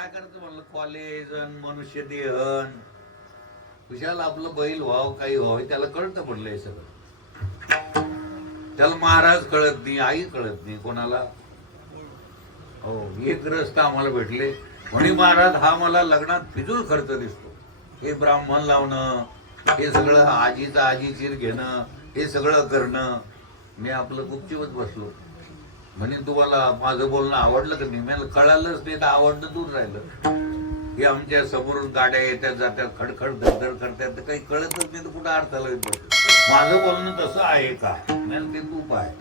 काय करतो म्हणलं? कॉलेज मनुष्य देहन. कुशाला आपलं बैल व्हाव काही व्हावं त्याला कळतं म्हणलं हे सगळं. त्याला महाराज कळत नाही आई कळत नाही कोणाला. हो एक ग्रस्त आम्हाला भेटले. म्हणे महाराज हा मला लग्नात फिजूल खर्च दिसतो. हे ब्राह्मण लावणं हे सगळं आजीचा आजी चिर घेणं हे सगळं करणं. मी आपलं गुपचीपच बसलो. म्हणे तुम्हाला माझं बोलणं आवडलं का नाही? मला कळालंच नाही तर आवडणं दूर राहिलं. हे आमच्या समोरून गाड्या येतात जातात खडखड धडधड करतात तर काही कळतच नाही तर कुठं अर्थाला येत माझं बोलणं तसं आहे का? मला ते तू पाय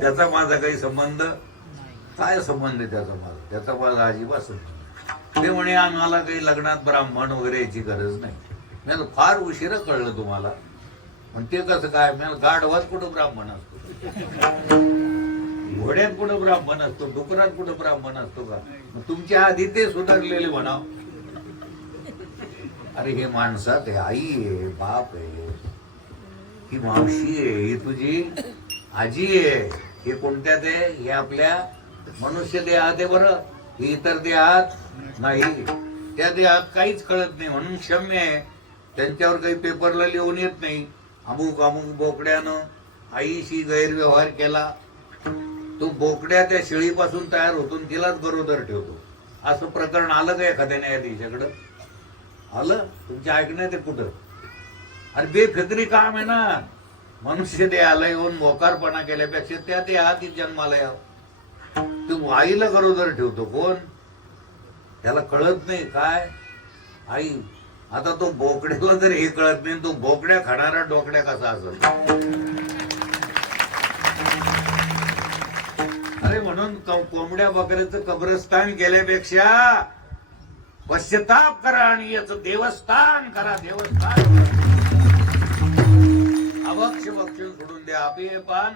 त्याचा माझा काही संबंध? काय संबंध आहे त्याचा माझा? त्याचा माझा अजिबात संबंध ते म्हणे आम्हाला काही लग्नात ब्राह्मण वगैरे याची गरज नाही. मला फार उशिरा कळलं तुम्हाला. पण ते कसं काय? मला गाढवात कुठं ब्राह्मण असतो? कुठं ब्राह्मण असतो डुकरात कुठं ब्राह्मण असतो का? तुमच्या आधी ते सुधारलेले म्हणाव. अरे हे माणसात आहे आई आहे बाप आहे ही मावशी आहे ही तुझी आजी आहे. हे कोणत्यात आहे हे आपल्या मनुष्य देहात आहे बरं. हे इतर देहात नाही. त्या देहात काहीच कळत नाही. म्हणून क्षम्य आहे. त्यांच्यावर काही पेपरला लिहून येत नाही. अमुक अमुक बोकड्यानं आईशी गैरव्यवहार केला. तो बोकड्या त्या शेळीपासून तयार होतो तिलाच गरोदर ठेवतो. असं प्रकरण आलं का एखाद्या न्यायाधीशाकडं? आलं? तुमच्या ऐकण्यात आहे कुठं? अरे बेफिक्री काम आहे ना. मनुष्य ते आलं येऊन मोकारपणा केल्यापेक्षा त्या ते आधी जन्माला यावं तू आईला गरोदर ठेवतो कोण? त्याला कळत नाही काय? आई आता तो बोकड्याला जर हे कळत नाही तो बोकड्या खाणारा डोकड्या कसा असेल? म्हणून कोंबड्या बकऱ्याचं कब्रस्तान केल्यापेक्षा पश्चाताप करा आणि याच देवस्थान करा देवस्थान अभक्ष भक्षण सोडून द्या अपिय पान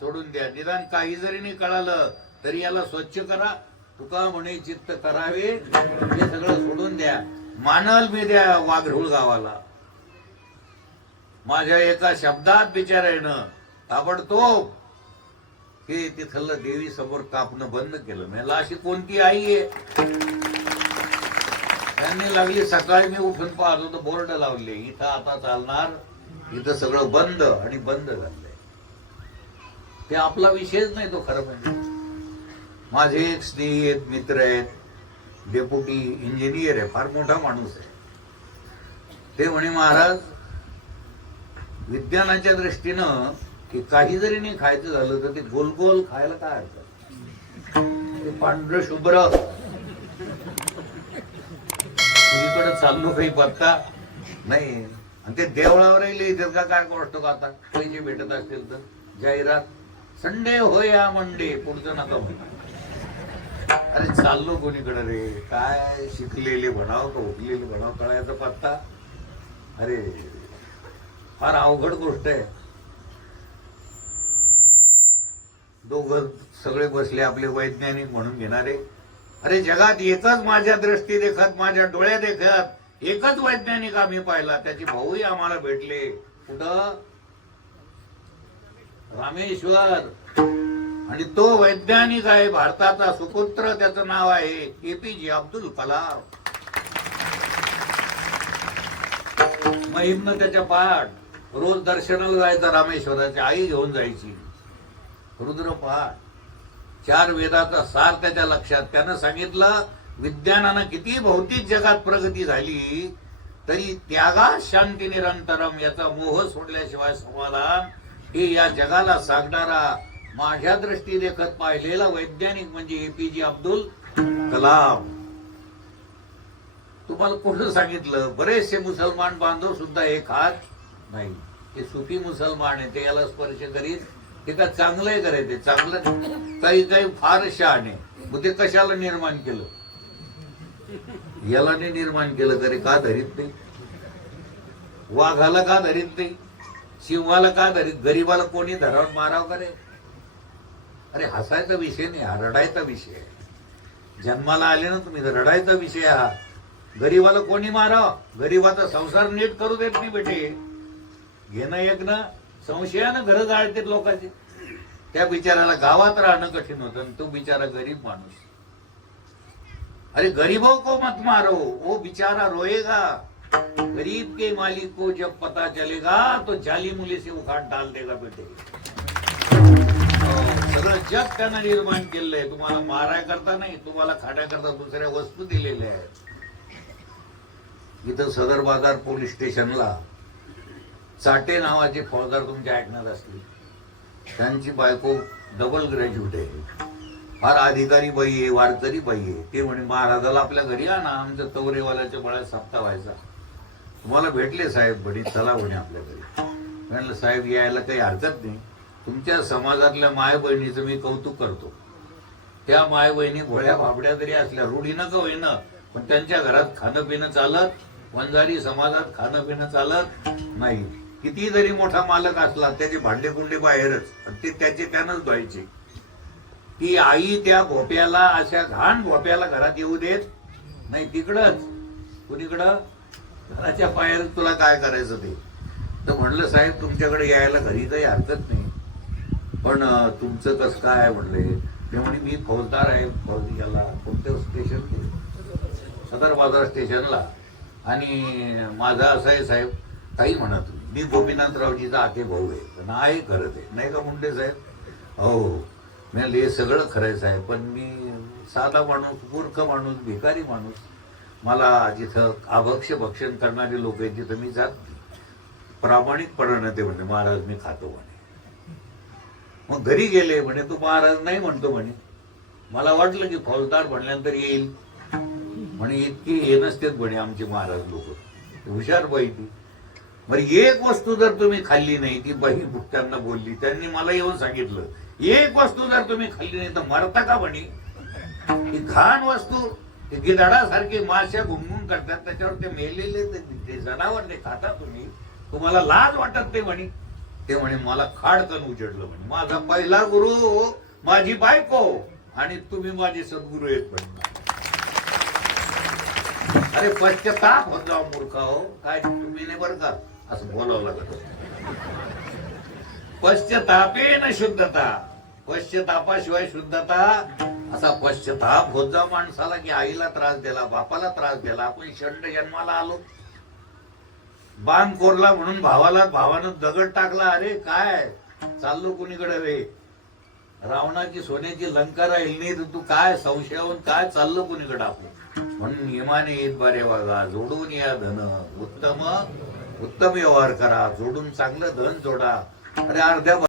सोडून द्या. निदान काही जरी नाही कळालं तरी याला स्वच्छ करा. तुका म्हणे चित्त करावे हे सगळं सोडून द्या. मानल मी द्या वाघरूळ गावाला. माझ्या एका शब्दात बिचारायनं ताबडतोब हे तिथलं देवी समोर कापणं बंद केलं. मला अशी कोणती आई आहे? त्यांनी लागली सकाळी मी उठून पाहतो तर बोर्ड लावले. इथं आता चालणार इथं सगळं बंद आणि बंद झालंय. ते आपला विषयच नाही तो खरं म्हणजे. माझे एक स्नेही आहेत मित्र आहेत डेप्युटी इंजिनियर आहे फार मोठा माणूस आहे. ते म्हणे महाराज विज्ञानाच्या दृष्टीनं की काही जरी नाही खायचं झालं तर ते गोल गोल खायला काय हरकत? ते पांढरं शुभ्र. कुणीकडे चाललो काही पत्ता नाही. आणि ते देवळावरही लिहितात का काय गोष्ट का आता? पैसे भेटत असतील तर. जाहिरात. संडे होया मंडे पुढचं नका म्हणा. अरे चाललो कोणीकडे रे? काय शिकलेले म्हणाव का? उठलेले म्हणाव? कळायचा पत्ता? अरे फार अवघड गोष्ट आहे. दोघं सगळे बसले आपले वैज्ञानिक म्हणून घेणारे. अरे जगात एकच माझ्या दृष्टी देखत माझ्या डोळ्या देखत एकच वैज्ञानिक आम्ही पाहिला. त्याची भाऊही आम्हाला भेटले. कुठं? रामेश्वर. आणि तो वैज्ञानिक आहे भारताचा सुपुत्र त्याचं नाव आहे एपीजे अब्दुल कलाम. महिमनं त्याच्या पाठ रोज दर्शनाला जायचा रामेश्वराची आई घेऊन जायची. रुद्रपाठ चार वेदाचा सार त्याच्या लक्षात. त्यानं सांगितलं विज्ञानानं किती भौतिक जगात प्रगती झाली तरी त्यागा शांती निरंतरम याचा मोह सोडल्याशिवाय समाधान हे या जगाला सांगणारा माझ्या दृष्टी देखत पाहिलेला वैज्ञानिक म्हणजे एपीजे अब्दुल कलाम. तुम्हाला कुठं सांगितलं? बरेचसे मुसलमान बांधव सुद्धा एक हात नाही. ते सुफी मुसलमान आहे ते याला स्पर्श करीत ते का चांगलं आहे चांगलं. काही काही फार शहाणे. मग ते कशाला निर्माण केलं? याला नाही निर्माण केलं तरी का धरीत नाही? वाघाला का धरीत नाही? सिंहाला का धरीत? गरीबाला कोणी धरावून माराव करे अरे हसायचा विषय नाही हा रडायचा विषय आहे. जन्माला आले ना तुम्ही तर रडायचा विषय हा. गरीबाला कोणी माराव? गरीबाचा संसार नीट करू देत नाही बेटे. घेणं एक ना संशयानं घर जाळतेत लोकांचे. त्या बिचाराला गावात राहणं कठीण होतं आणि तो बिचारा गरीब माणूस. अरे गरीबों को मत मारो वो बिचारा रोएगा. गरीब के मालिक को जब पता चलेगा तो जाली मुली से उखाड़ डाल देगा बेटे. सगळं जग त्यानं निर्माण केलंय. तुम्हाला माराय करता नाही तुम्हाला खाण्याकरता दुसऱ्या वस्तू दिलेल्या आहेत. इथं सदर बाजार पोलीस स्टेशनला चाटे नावाचे फौजदार तुमच्या ऐकणार असतील त्यांची बायको डबल ग्रॅज्युएट आहे. फार अधिकारी बाई आहे वारकरी बाई आहे. ते म्हणे महाराजाला आपल्या घरी आणा आमच्या तवरेवाल्याच्या बळ्यात सप्ताह व्हायचा. तुम्हाला भेटले साहेब बडी चला म्हणे आपल्या घरी. म्हणलं साहेब यायला काही हरकत नाही. तुमच्या समाजातल्या माय बहिणीचं मी कौतुक करतो. त्या माय बहिणी भोळ्या बाबड्या जरी असल्या रूढी का होईना पण त्यांच्या घरात खाणं पिणं चालत वंजारी समाजात खाणं पिणं चालत नाही. किती जरी मोठा मालक असला त्याचे भांडे कुंडे बाहेरच ते त्याचे त्यानंच धुवायचे. ती आई त्या भोप्याला अशा घाण भोप्याला घरात येऊ देत नाही तिकडंच. कुणीकडं? घराच्या पायाला तुला काय करायचं ते? तर म्हणलं साहेब तुमच्याकडे यायला घरी काही हरकत नाही. पण तुमचं कसं काय म्हणले ते म्हणे मी फौजदार आहे. फौजी याला कोणत्या स्टेशन सदर बाजार स्टेशनला आणि माझा असं आहे साहेब काही म्हणा तुम्ही. मी गोपीनाथरावजीचा आते भाऊ आहे. तर नाही खरं ते. नाही का मुंडे साहेब? हो. मी हे सगळं खरायचं आहे पण मी साधा माणूस मूर्ख माणूस भिकारी माणूस. मला जिथं अभक्ष भक्षण करणारे लोक आहेत तिथं मी जात प्रामाणिकपणानं ते म्हणे महाराज मी खातो म्हणे. मग घरी गेले म्हणे तू महाराज नाही म्हणतो म्हणे. मला वाटलं की फौजदार म्हणल्यानंतर येईल. म्हणे इतकी हे नसतेच म्हणे आमचे महाराज लोक. हुशार पाहिजे ती. बरं एक वस्तू जर तुम्ही खाल्ली नाही ती बही भुट्ट्यांना बोलली त्यांनी मला येऊन सांगितलं एक वस्तू जर तुम्ही खाल्ली नाही तर मरता का म्हणे? ही घाण वस्तू ते माश्या घुमघुम करतात त्याच्यावर ते मेलेले ते- जनावर ते खाता तुम्ही तुम्हाला लाज वाटत ते म्हणे. ते म्हणे मला खाडकन उजडलं म्हणे. माझा पहिला गुरु माझी बायको आणि तुम्ही माझे सद्गुरू आहेत म्हणे अरे पश्चताप होता मूर्खा हो. काय तुम्ही नाही बरं का? असं बोलावं लागत पश्चतापेन न शुद्धता. पश्चतापाशिवाय शुद्धता असा पश्चताप होत जा माणसाला की आईला त्रास दिला बापाला त्रास दिला आपण षंड जन्माला आलो. बाण कोरला म्हणून भावाला भावानं दगड टाकला. अरे काय? चाललो कुणीकडे रे? रावणाची सोन्याची लंका राहील नाही तर तू काय संशयावून काय चाललं कुणीकडे आपण? म्हणून नियमाने येत बरे वागा जोडून या धन. उत्तम उत्तम व्यवहार करा जोडून चांगलं धन जोडा. अरे अर्ध्या